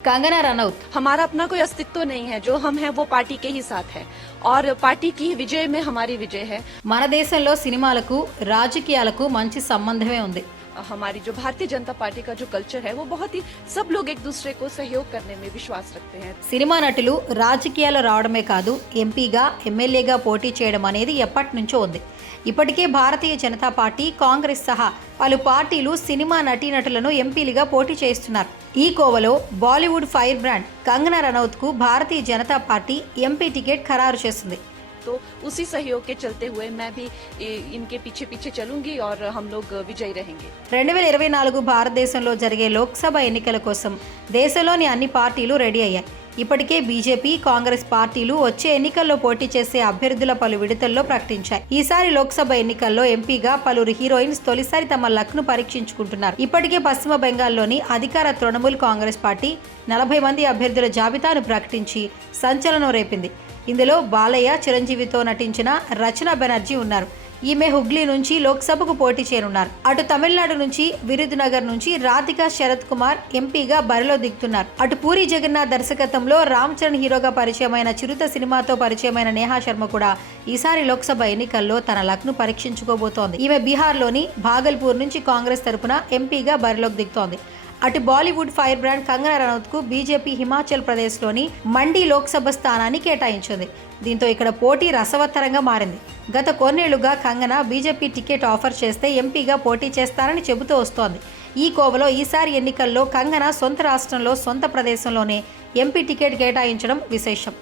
कंगना रनौत हमारा अपना कोई अस्तित्व नहीं है जो हम हैं वो पार्टी के ही साथ है और पार्टी की विजय में हमारी विजय है మన దేశంలో సినిమాలకు రాజకీయాలకు మంచి సంబంధమే ఉంది हमारी जो भारतीय जनता पार्टी का जो कल्चर है वो बहुत ही सब लोग एक दूसरे को सहयोग करने में विश्वास रखते हैं సినిమా నటులు రాజకీయాలు రావడమే కాదు ఎంపీగా ఎమ్మెల్యేగా పోటీ చేయడం అనేది ఎప్పటి నుంచో ఉంది ఇప్పటికే భారతీయ జనతా పార్టీ కాంగ్రెస్ సహా పలు పార్టీలు సినిమా నటీనటులను ఎంపీలుగా పోటీ చేస్తున్నారు ఈ కోవలో Bollywood fire brand Kangana రనౌత్కు Bharatiya Janata party MP ticket ఖరారు చేసింది तो उसी सहयोग के चलते हुए मैं भी इ- इनके पीछे पीछे चलूंगी और हम लोग विजयी रहेंगे రెండు వేల ఇరవై నాలుగు భారతదేశంలో జరిగే లోక్సభ ఎన్నికల కోసం దేశంలోని అన్ని పార్టీలు రెడీ అయ్యాయి ఇప్పటికే బీజేపీ కాంగ్రెస్ పార్టీలు వచ్చే ఎన్నికల్లో పోటీ చేసే అభ్యర్థుల పలు విడతల్లో ప్రకటించాయి ఈసారి లోక్సభ ఎన్నికల్లో ఎంపీగా పలువురు హీరోయిన్స్ తొలిసారి తమ లక్ను పరీక్షించుకుంటున్నారు ఇప్పటికే పశ్చిమ బెంగాల్లోని అధికార తృణమూల్ కాంగ్రెస్ పార్టీ నలభై మంది అభ్యర్థుల జాబితాను ప్రకటించి సంచలనం రేపింది ఇందులో బాలయ్య చిరంజీవితో నటించిన రచన బెనర్జీ ఉన్నారు. ఈమె హుగ్లీ నుంచి లోక్సభకు పోటీ చేయనున్నారు. అటు తమిళనాడు నుంచి విరుదునగర్ నుంచి రాధిక శరత్ కుమార్ ఎంపీగా బరిలో దిగుతున్నారు. అటు పూరి జగన్నాథ్ దర్శకత్వంలో రామ్ చరణ్ హీరోగా పరిచయమైన చిరుత సినిమాతో పరిచయమైన నేహా శర్మ కూడా ఈసారి లోక్సభ ఎన్నికల్లో తన లక్ను పరీక్షించుకోబోతోంది. ఈమె బీహార్లోని భాగల్పూర్ నుంచి కాంగ్రెస్ తరపున ఎంపీగా బరిలోకి దిగుతోంది. అటు బాలీవుడ్ ఫైర్ బ్రాండ్ కంగనా రనౌత్కు బీజేపీ హిమాచల్ ప్రదేశ్లోని మండి లోక్సభ స్థానాన్ని కేటాయించింది. దీంతో ఇక్కడ పోటీ రసవత్తరంగా మారింది. గత కొన్నేళ్ళుగా కంగనా బీజేపీ టికెట్ ఆఫర్ చేస్తే ఎంపీగా పోటీ చేస్తారని చెబుతూ వస్తోంది. ఈ కోవలో ఈసారి ఎన్నికల్లో కంగనా సొంత రాష్ట్రంలో సొంత ప్రదేశంలోనే ఎంపీ టికెట్ కేటాయించడం విశేషం.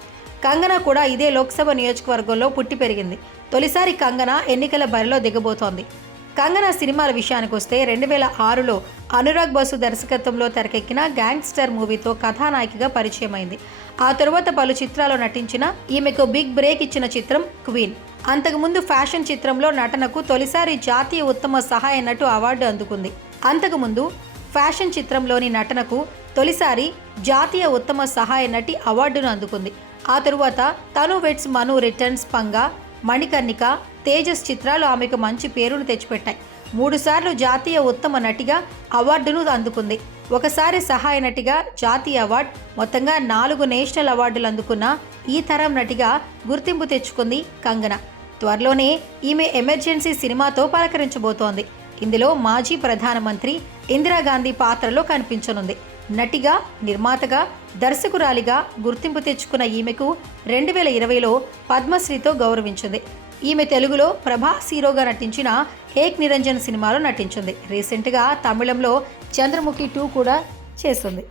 కంగనా కూడా ఇదే లోక్సభ నియోజకవర్గంలో పుట్టి పెరిగింది. తొలిసారి కంగనా ఎన్నికల బరిలో దిగబోతోంది. కంగనా సినిమాల విషయానికి వస్తే రెండు వేల ఆరులో అనురాగ్ బసు దర్శకత్వంలో తెరకెక్కిన గ్యాంగ్స్టర్ మూవీతో కథానాయికగా పరిచయమైంది. ఆ తరువాత పలు చిత్రాల్లో నటించిన ఈమెకు బిగ్ బ్రేక్ ఇచ్చిన చిత్రం క్వీన్. అంతకుముందు ఫ్యాషన్ చిత్రంలో నటనకు తొలిసారి జాతీయ ఉత్తమ సహాయ నటు అవార్డు అందుకుంది. అంతకుముందు ఫ్యాషన్ చిత్రంలోని నటనకు తొలిసారి జాతీయ ఉత్తమ సహాయ నటి అవార్డును అందుకుంది. ఆ తరువాత తను వెట్స్ మను రిటర్న్స్ పంగా మణికర్ణిక తేజస్ చిత్రాలు ఆమెకు మంచి పేరును తెచ్చిపెట్టాయి. మూడుసార్లు జాతీయ ఉత్తమ నటిగా అవార్డును అందుకుంది. ఒకసారి సహాయ నటిగా జాతీయ అవార్డు మొత్తంగా నాలుగు నేషనల్ అవార్డులు అందుకున్న ఈ తరం నటిగా గుర్తింపు తెచ్చుకుంది కంగన. త్వరలోనే ఈమె ఎమర్జెన్సీ సినిమాతో పలకరించబోతోంది. ఇందులో మాజీ ప్రధానమంత్రి ఇందిరాగాంధీ పాత్రలో కనిపించనుంది. నటిగా నిర్మాతగా దర్శకురాలిగా గుర్తింపు తెచ్చుకున్న ఈమెకు రెండు వేల ఇరవైలో పద్మశ్రీతో గౌరవించింది. ఈమె తెలుగులో ప్రభాస్ హీరోగా నటించిన ఏక్ నిరంజన్ సినిమాలో నటించింది. రీసెంట్గా తమిళంలో చంద్రముఖి టూ కూడా చేసింది.